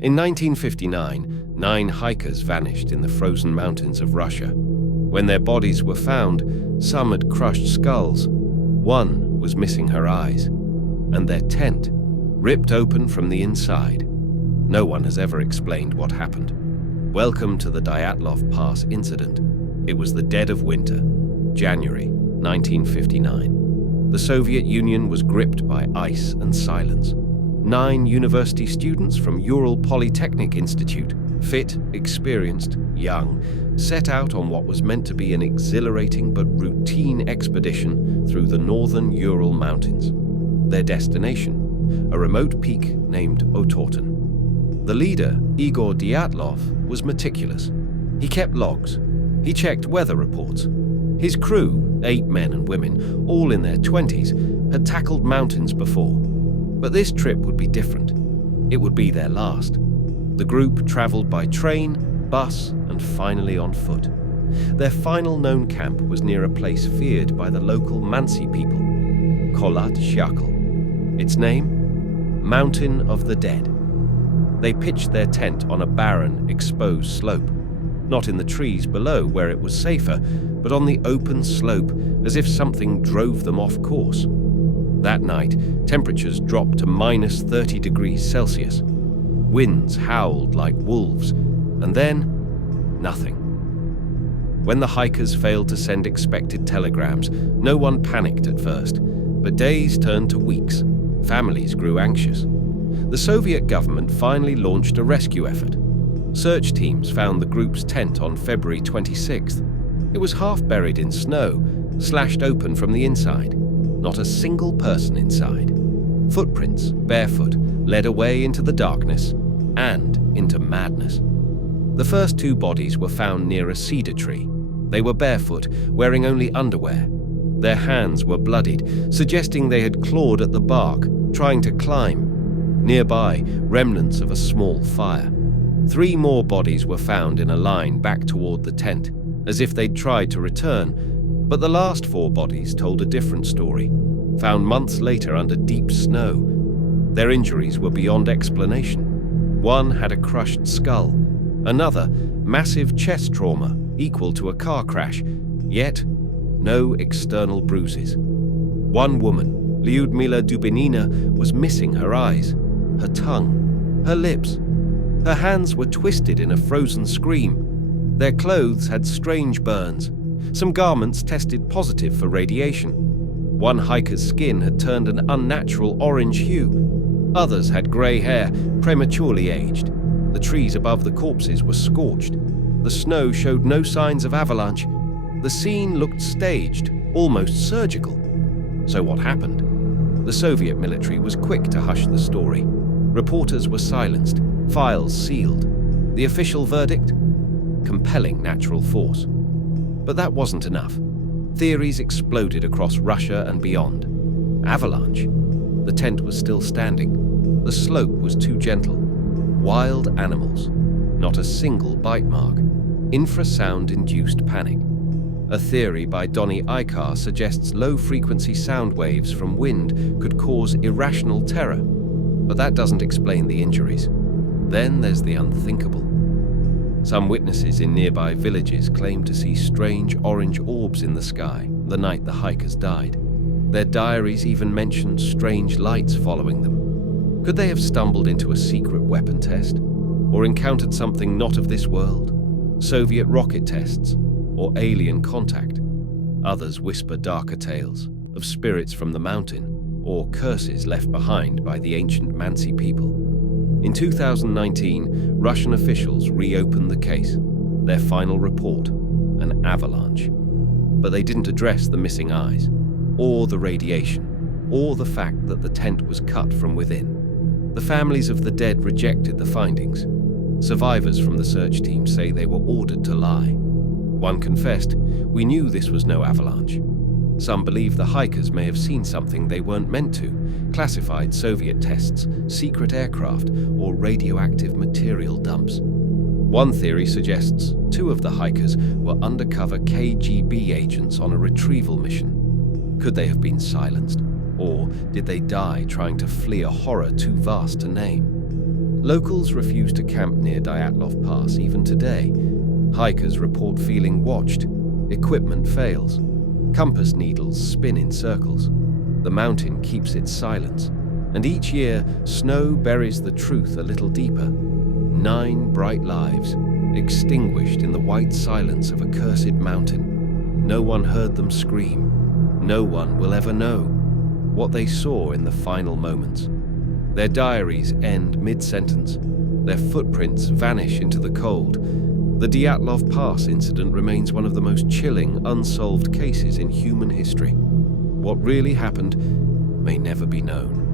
In 1959, 9 hikers vanished in the frozen mountains of Russia. When their bodies were found, some had crushed skulls. One was missing her eyes, and their tent ripped open from the inside. No one has ever explained what happened. Welcome to the Dyatlov Pass Incident. It was the dead of winter, January 1959. The Soviet Union was gripped by ice and silence. 9 university students from Ural Polytechnic Institute, fit, experienced, young, set out on what was meant to be an exhilarating but routine expedition through the northern Ural Mountains. Their destination, a remote peak named Otorten. The leader, Igor Dyatlov, was meticulous. He kept logs. He checked weather reports. His crew, 8 men and women, all in their 20s, had tackled mountains before. But this trip would be different. It would be their last. The group traveled by train, bus, and finally on foot. Their final known camp was near a place feared by the local Mansi people, Kholat Syakhl. Its name? Mountain of the Dead. They pitched their tent on a barren, exposed slope. Not in the trees below where it was safer, but on the open slope as if something drove them off course. That night, temperatures dropped to minus 30 degrees Celsius. Winds howled like wolves, and then, nothing. When the hikers failed to send expected telegrams, no one panicked at first, but days turned to weeks. Families grew anxious. The Soviet government finally launched a rescue effort. Search teams found the group's tent on February 26th. It was half buried in snow, slashed open from the inside. Not a single person inside. Footprints, barefoot, led away into the darkness and into madness. The first 2 bodies were found near a cedar tree. They were barefoot, wearing only underwear. Their hands were bloodied, suggesting they had clawed at the bark, trying to climb. Nearby, remnants of a small fire. 3 more bodies were found in a line back toward the tent, as if they'd tried to return. But the last 4 bodies told a different story, found months later under deep snow. Their injuries were beyond explanation. One had a crushed skull, another massive chest trauma equal to a car crash, yet no external bruises. One woman, Lyudmila Dubinina, was missing her eyes, her tongue, her lips. Her hands were twisted in a frozen scream. Their clothes had strange burns. Some garments tested positive for radiation. One hiker's skin had turned an unnatural orange hue. Others had grey hair, prematurely aged. The trees above the corpses were scorched. The snow showed no signs of avalanche. The scene looked staged, almost surgical. So what happened? The Soviet military was quick to hush the story. Reporters were silenced, files sealed. The official verdict? Compelling natural force. But that wasn't enough. Theories exploded across Russia and beyond. Avalanche. The tent was still standing. The slope was too gentle. Wild animals. Not a single bite mark. Infrasound-induced panic. A theory by Donny Aikar suggests low-frequency sound waves from wind could cause irrational terror. But that doesn't explain the injuries. Then there's the unthinkable. Some witnesses in nearby villages claimed to see strange orange orbs in the sky the night the hikers died. Their diaries even mentioned strange lights following them. Could they have stumbled into a secret weapon test? Or encountered something not of this world? Soviet rocket tests? Or alien contact? Others whisper darker tales of spirits from the mountain or curses left behind by the ancient Mansi people. In 2019, Russian officials reopened the case, their final report, an avalanche. But they didn't address the missing eyes, or the radiation, or the fact that the tent was cut from within. The families of the dead rejected the findings. Survivors from the search team say they were ordered to lie. One confessed, "We knew this was no avalanche." Some believe the hikers may have seen something they weren't meant to, classified Soviet tests, secret aircraft, or radioactive material dumps. One theory suggests 2 of the hikers were undercover KGB agents on a retrieval mission. Could they have been silenced? Or did they die trying to flee a horror too vast to name? Locals refuse to camp near Dyatlov Pass even today. Hikers report feeling watched. Equipment fails. Compass needles spin in circles. The mountain keeps its silence. And each year, snow buries the truth a little deeper. 9 bright lives, extinguished in the white silence of a cursed mountain. No one heard them scream. No one will ever know what they saw in the final moments. Their diaries end mid-sentence. Their footprints vanish into the cold. The Dyatlov Pass incident remains one of the most chilling, unsolved cases in human history. What really happened may never be known.